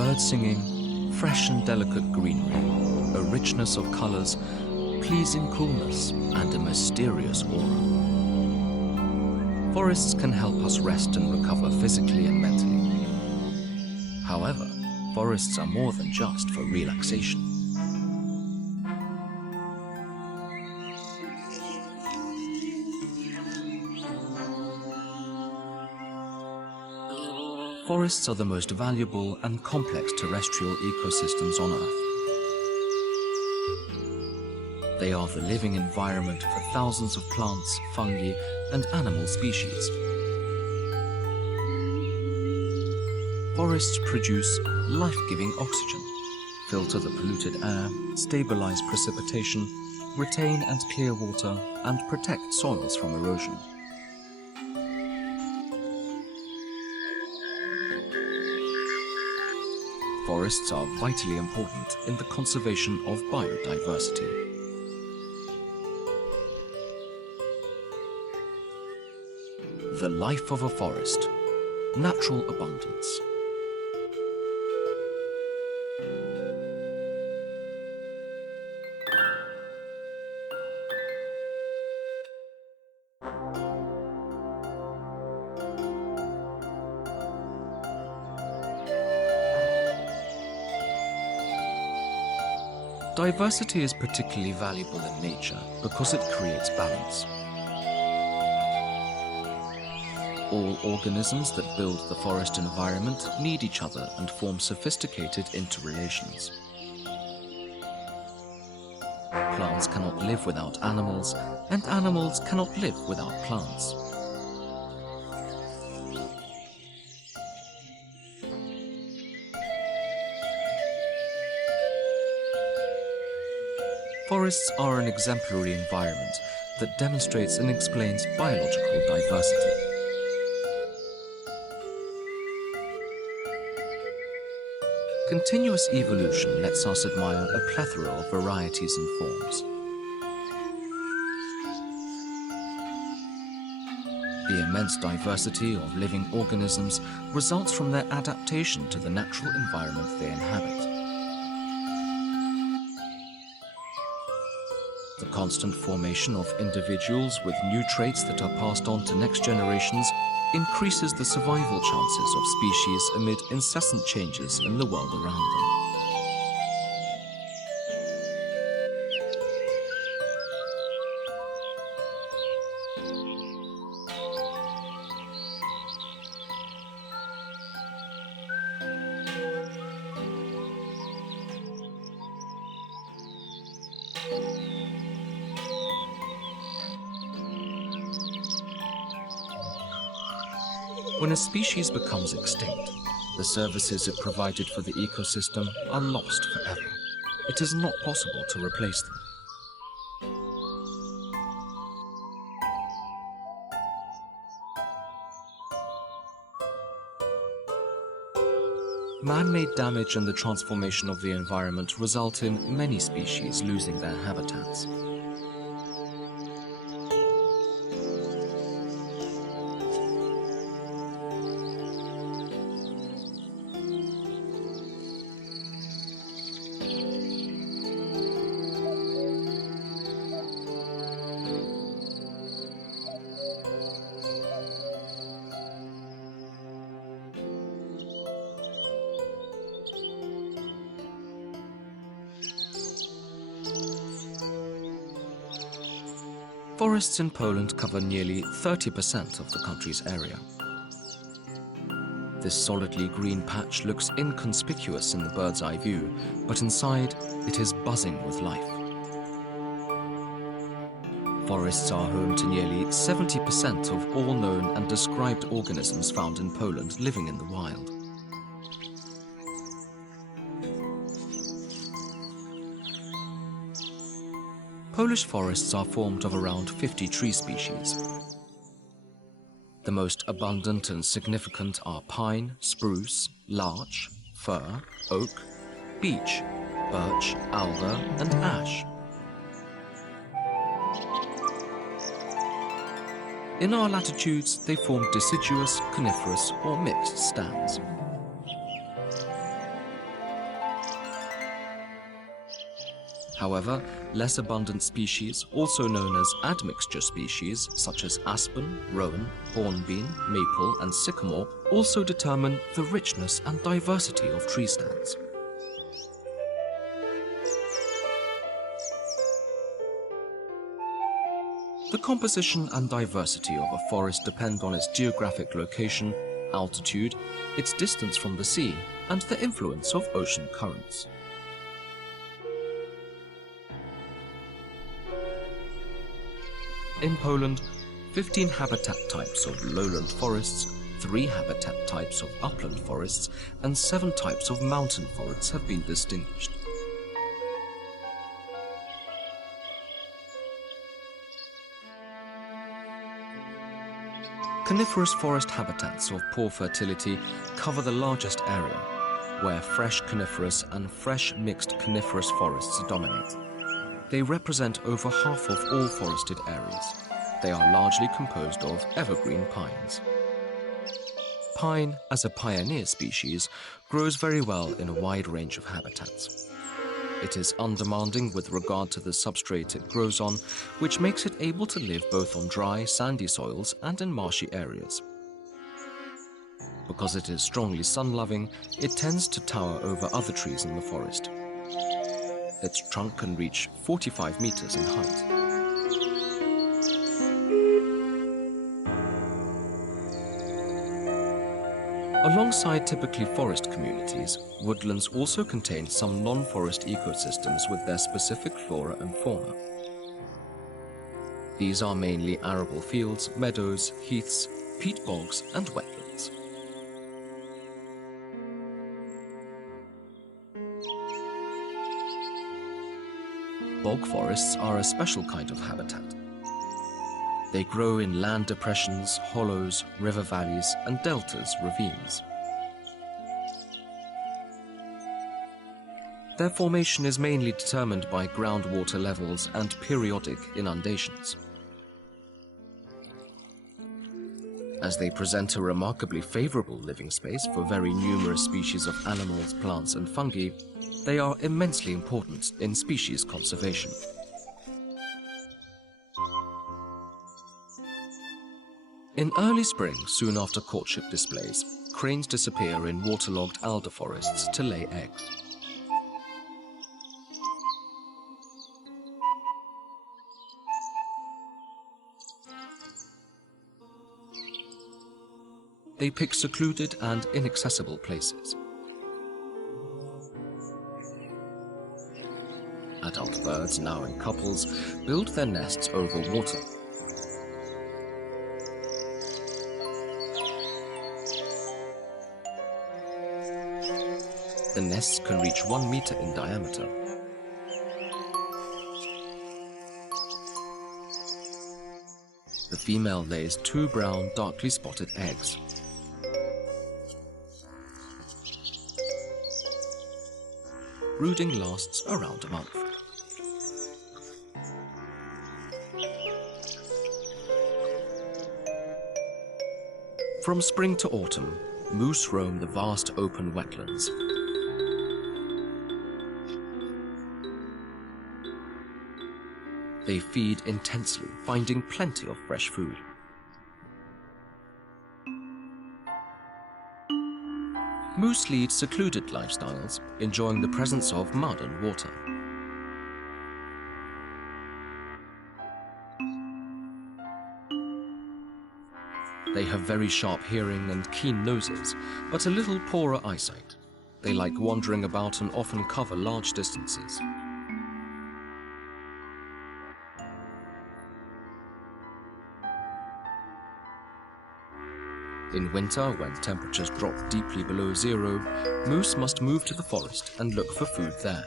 bird singing, fresh and delicate greenery, a richness of colors, pleasing coolness, and a mysterious aura. Forests can help us rest and recover physically and mentally. However, forests are more than just for relaxation. Forests are the most valuable and complex terrestrial ecosystems on Earth. They are the living environment for thousands of plants, fungi, and animal species. Forests produce life-giving oxygen, filter the polluted air, stabilize precipitation, retain and clear water, and protect soils from erosion. Forests are vitally important in the conservation of biodiversity. The life of a forest, natural abundance. Diversity is particularly valuable in nature because it creates balance. All organisms that build the forest environment need each other and form sophisticated interrelations. Plants cannot live without animals, and animals cannot live without plants. Forests are an exemplary environment that demonstrates and explains biological diversity. Continuous evolution lets us admire a plethora of varieties and forms. The immense diversity of living organisms results from their adaptation to the natural environment they inhabit. The constant formation of individuals with new traits that are passed on to next generations increases the survival chances of species amid incessant changes in the world around them. When a species becomes extinct, the services it provided for the ecosystem are lost forever. It is not possible to replace them. Man-made damage and the transformation of the environment result in many species losing their habitats. Forests in Poland cover nearly 30% of the country's area. This solidly green patch looks inconspicuous in the bird's eye view, but inside it is buzzing with life. Forests are home to nearly 70% of all known and described organisms found in Poland living in the wild. Polish forests are formed of around 50 tree species. The most abundant and significant are pine, spruce, larch, fir, oak, beech, birch, alder, and ash. In our latitudes, they form deciduous, coniferous, or mixed stands. However, less abundant species, also known as admixture species, such as aspen, rowan, hornbeam, maple, and sycamore, also determine the richness and diversity of tree stands. The composition and diversity of a forest depend on its geographic location, altitude, its distance from the sea, and the influence of ocean currents. In Poland, 15 habitat types of lowland forests, 3 habitat types of upland forests, and 7 types of mountain forests have been distinguished. Coniferous forest habitats of poor fertility cover the largest area, where fresh coniferous and fresh mixed coniferous forests dominate. They represent over half of all forested areas. They are largely composed of evergreen pines. Pine, as a pioneer species, grows very well in a wide range of habitats. It is undemanding with regard to the substrate it grows on, which makes it able to live both on dry, sandy soils and in marshy areas. Because it is strongly sun-loving, it tends to tower over other trees in the forest. Its trunk can reach 45 meters in height. Alongside typically forest communities, woodlands also contain some non-forest ecosystems with their specific flora and fauna. These are mainly arable fields, meadows, heaths, peat bogs, and wetlands. Bog forests are a special kind of habitat. They grow in land depressions, hollows, river valleys, and deltas, ravines. Their formation is mainly determined by groundwater levels and periodic inundations. As they present a remarkably favorable living space for very numerous species of animals, plants, and fungi, they are immensely important in species conservation. In early spring, soon after courtship displays, cranes disappear in waterlogged alder forests to lay eggs. They pick secluded and inaccessible places. Adult birds, now in couples, build their nests over water. The nests can reach 1 meter in diameter. The female lays 2 brown, darkly spotted eggs. Brooding lasts around a month. From spring to autumn, moose roam the vast open wetlands. They feed intensely, finding plenty of fresh food. Moose lead secluded lifestyles, enjoying the presence of mud and water. They have very sharp hearing and keen noses, but a little poorer eyesight. They like wandering about and often cover large distances. In winter, when temperatures drop deeply below zero, moose must move to the forest and look for food there.